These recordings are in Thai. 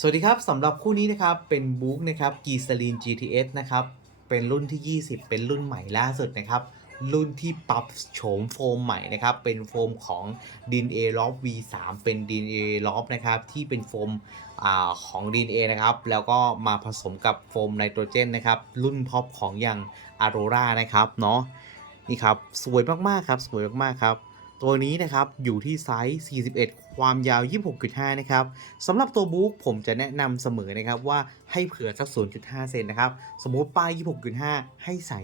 สวัสดีครับสำหรับคู่นี้นะครับเป็นบุ๊กนะครับกีซาลีน GTS นะครับเป็นรุ่นที่ 20 เป็นรุ่นใหม่ล่าสุดนะครับรุ่นที่ปรับโฉมโฟมใหม่นะครับเป็นโฟมของดิน A l o f V3 เป็นดิน A l o f นะครับที่เป็นโฟมอาของดิน A นะครับแล้วก็มาผสมกับโฟมไนโตรเจนนะครับรุ่นท็อปของอย่าง Aurora นะครับเนาะนี่ครับสวยมากๆครับสวยมากๆครับ ตัวนี้นะครับอยู่ที่ไซส์ 41 ความยาว 26.5 นะครับสำหรับตัวบุ๊กผมจะแนะนำเสมอนะครับว่าให้เผื่อสัก 0.5 เซนนะครับ สมมุติป้าย 26.5 ให้ใส่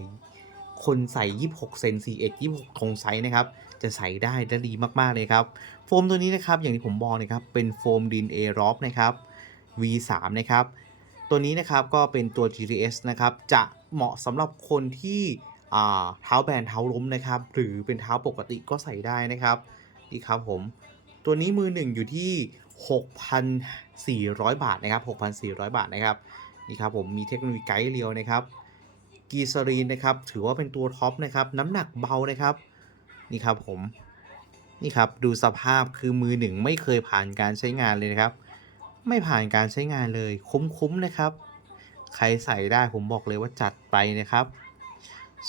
คนใส่ 26 เซน41 26ตรงไซส์นะครับ จะใส่ได้และดีมากๆเลยครับ โฟมตัวนี้นะครับ อย่างที่ผมบอกนะครับ เป็นโฟมดิน A r o p นะครับ V3 นะครับ ตัวนี้นะครับก็เป็นตัว GTS นะครับ จะเหมาะสำหรับคนที่ เท้าแบนเท้าล้มนะครับ หรือเป็นเท้าปกติก็ใส่ได้นะครับนี่ครับผม ตัวนี้มือหนึ่งอยู่ที่ 6,400 บาทนะครับ 6,400 บาทนะครับนี่ครับผมมีเทคโนโลยีไกด์เรียวนะครับกีซารีนนะครับถือว่าเป็นตัวท็อปนะครับน้ำหนักเบานะครับนี่ครับผมนี่ครับดูสภาพคือมือหนึ่งไม่เคยผ่านการใช้งานเลยนะครับ ไม่ผ่านการใช้งานเลยคุ้มๆนะครับ ใครใส่ได้ผมบอกเลยว่าจัดไปนะครับ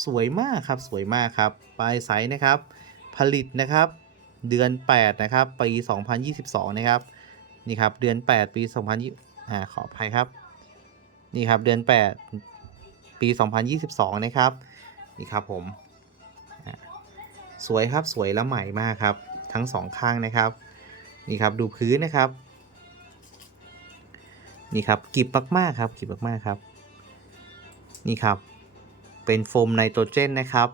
สวยมากครับสวยมากครับปลายไซส์นะครับ ผลิตนะครับ เดือน 8 นะครับ ปี 2022 นะครับ นี่ครับ เดือน 8 ปี 2020อ่าขออภัยครับ นี่ครับ เดือน 8 ปี 2022 นะครับ นี่ครับผม สวยครับ สวยและใหม่มากครับ ทั้งสองข้างนะครับ นี่ครับ ดูพื้นนะครับ นี่ครับกิบมากๆครับกิบมากๆครับ นี่ครับ เป็นโฟมไนโตรเจนนะครับ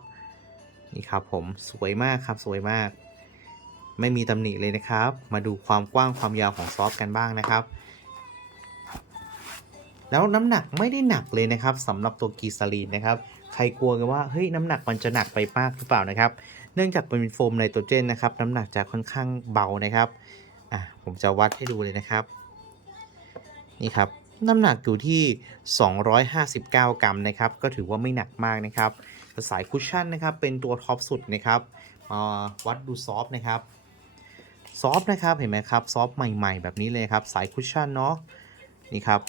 นี่ครับผมสวยมากครับสวยมาก ไม่มีตำหนิเลยนะครับ มาดูความกว้างความยาวของซอฟต์กันบ้างนะครับ แล้วน้ำหนักไม่ได้หนักเลยนะครับสำหรับตัวกีซาลีนนะครับ ใครกลัวกันว่าเฮ้ยน้ำหนักมันจะหนักไปมากหรือเปล่านะครับ เนื่องจากเป็นโฟมไนโตรเจนนะครับน้ำหนักจะค่อนข้างเบานะครับอะผมจะวัดให้ดูเลยนะครับ นี่ครับ น้ำหนักอยู่ที่ 259 กรัมนะครับ ก็ถือว่าไม่หนักมากนะครับ สายคุชชั่นนะครับ เป็นตัวท็อปสุดนะครับมาวัดดูซอฟนะครับ ซอฟนะครับ เห็นไหมครับ ซอฟใหม่ๆ แบบนี้เลยครับ สายคุชชั่นเนาะ นี่ครับ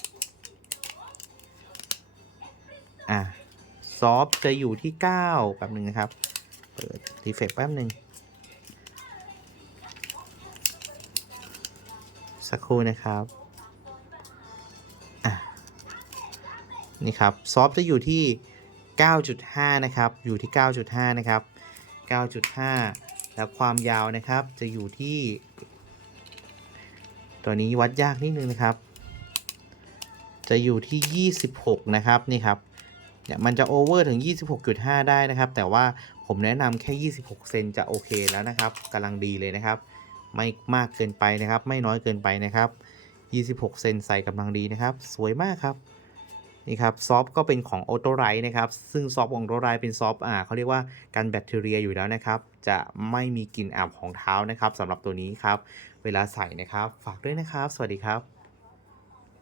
อะ ซอฟจะอยู่ที่ 9แป๊บหนึ่งนะครับ เปิดรีเฟรชแป๊บหนึ่งสักครู่นะครับ นี่ครับซอฟจะอยู่ที่ 9.5 นะครับ อยู่ที่ 9.5 นะครับ 9.5 แล้วความยาวนะครับจะอยู่ที่ ตัวนี้วัดยากนิดนึงนะครับ จะอยู่ที่ 26 นะครับนี่ครับเนี่ยมันจะโอเวอร์ถึง 26.5 ได้นะครับ แต่ว่าผมแนะนำแค่ 26 เซนจะโอเคแล้วนะครับกำลังดีเลยนะครับ ไม่มากเกินไปนะครับ ไม่น้อยเกินไปนะครับ 26 เซนใส่กำลังดีนะครับ สวยมากครับ นี่ครับซอฟก็เป็นของโอโตไรนะครับ ซึ่งซอฟของโอโตไรเป็นซอฟอ่าเขาเรียกว่ากันแบคทีเรียอยู่แล้วนะครับ จะไม่มีกลิ่นอับของเท้านะครับสำหรับตัวนี้ครับ เวลาใส่นะครับ ฝากด้วยนะครับ สวัสดีครับ